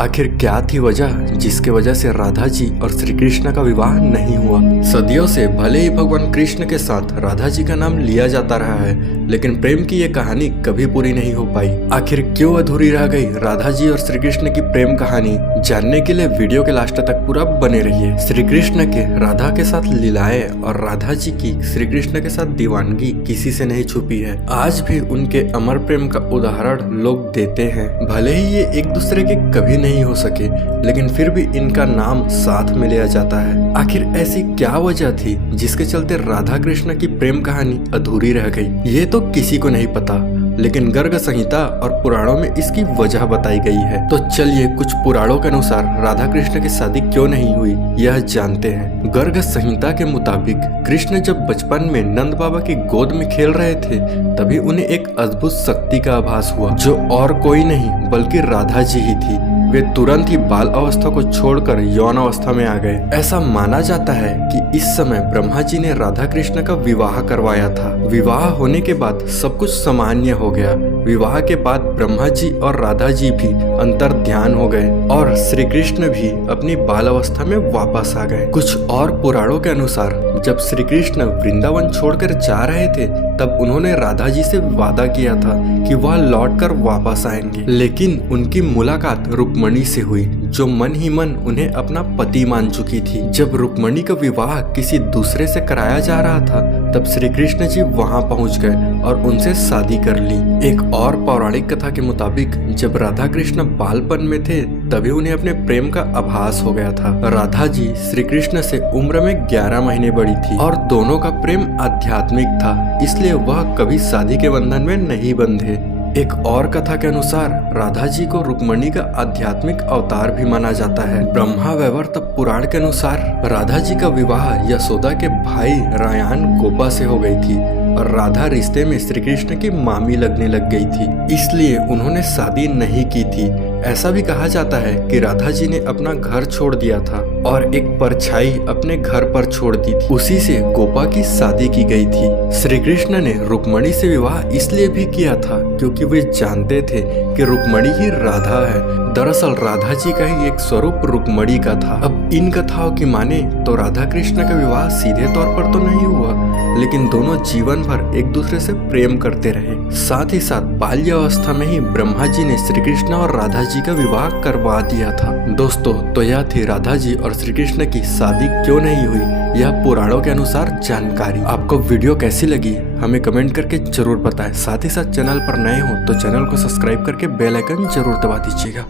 आखिर क्या थी वजह जिसके वजह से राधा जी और श्री कृष्ण का विवाह नहीं हुआ। सदियों से भले ही भगवान कृष्ण के साथ राधा जी का नाम लिया जाता रहा है, लेकिन प्रेम की ये कहानी कभी पूरी नहीं हो पाई। आखिर क्यों अधूरी रह गई राधा जी और श्री कृष्ण की प्रेम कहानी, जानने के लिए वीडियो के लास्ट तक पूरा बने रहिए। श्री कृष्ण के राधा के साथ लीलाएं और राधा जी की श्री कृष्ण के साथ दीवानगी किसी से नहीं छुपी है। आज भी उनके अमर प्रेम का उदाहरण लोग देते हैं। भले ही ये एक दूसरे के कभी नहीं हो सके, लेकिन फिर भी इनका नाम साथ में लिया जाता है। आखिर ऐसी क्या वजह थी जिसके चलते राधा कृष्ण की प्रेम कहानी अधूरी रह गई, ये तो किसी को नहीं पता, लेकिन गर्ग संहिता और पुराणों में इसकी वजह बताई गई है। तो चलिए कुछ पुराणों के अनुसार राधा कृष्ण की शादी क्यों नहीं हुई यह जानते हैं। गर्ग संहिता के मुताबिक कृष्ण जब बचपन में नंद बाबा की गोद में खेल रहे थे, तभी उन्हें एक अद्भुत शक्ति का आभास हुआ, जो और कोई नहीं बल्कि राधा जी ही थी। वे तुरंत ही बाल अवस्था को छोड़कर यौन अवस्था में आ गए। ऐसा माना जाता है कि इस समय ब्रह्मा जी ने राधा कृष्ण का विवाह करवाया था। विवाह होने के बाद सब कुछ सामान्य हो गया। विवाह के बाद ब्रह्मा जी और राधा जी भी अंतर ध्यान हो गए और श्री कृष्ण भी अपनी बाल अवस्था में वापस आ गए। कुछ और पुराणों के अनुसार जब श्री कृष्ण वृंदावन छोड़कर जा रहे थे, तब उन्होंने राधा जी से वादा किया था कि वह लौटकर वापस आएंगे, लेकिन उनकी मुलाकात रुक्मणी से हुई, जो मन ही मन उन्हें अपना पति मान चुकी थी। जब रुक्मणी का विवाह किसी दूसरे से कराया जा रहा था, तब श्री कृष्ण जी वहां पहुंच गए और उनसे शादी कर ली। एक और पौराणिक कथा के मुताबिक जब राधा कृष्ण बालपन में थे, तभी उन्हें अपने प्रेम का आभास हो गया था। राधा जी श्री कृष्ण से उम्र में 11 महीने बड़ी थी और दोनों का प्रेम आध्यात्मिक था, इसलिए वह कभी शादी के बंधन में नहीं बंधे। एक और कथा के अनुसार राधा जी को रुक्मणी का आध्यात्मिक अवतार भी माना जाता है। ब्रह्मा वैवर्त पुराण के अनुसार राधा जी का विवाह यशोदा के भाई रायान गोपा से हो गई थी और राधा रिश्ते में श्री कृष्ण की मामी लगने लग गई थी, इसलिए उन्होंने शादी नहीं की थी। ऐसा भी कहा जाता है कि राधा जी ने अपना घर छोड़ दिया था और एक परछाई अपने घर पर छोड़ दी थी, उसी से गोपा की शादी की गई थी। श्री कृष्ण ने रुक्मणी से विवाह इसलिए भी किया था क्योंकि वे जानते थे कि रुक्मणी ही राधा है। दरअसल राधा जी का ही एक स्वरूप रुक्मणी का था। अब इन कथाओं की माने तो राधा कृष्ण का विवाह सीधे तौर पर तो नहीं हुआ, लेकिन दोनों जीवन भर एक दूसरे से प्रेम करते रहे। साथ ही साथ बाल्य अवस्था में ही ब्रह्मा जी ने श्री कृष्ण और राधा जी का विवाह करवा दिया था। दोस्तों, तो यह थी राधा जी और श्री कृष्ण की शादी क्यों नहीं हुई, यह पुराणों के अनुसार जानकारी। आपको वीडियो कैसी लगी हमें कमेंट करके जरूर बताएं। साथ ही साथ चैनल पर नए हो तो चैनल को सब्सक्राइब करके बेल आइकन जरूर दबा दीजिएगा।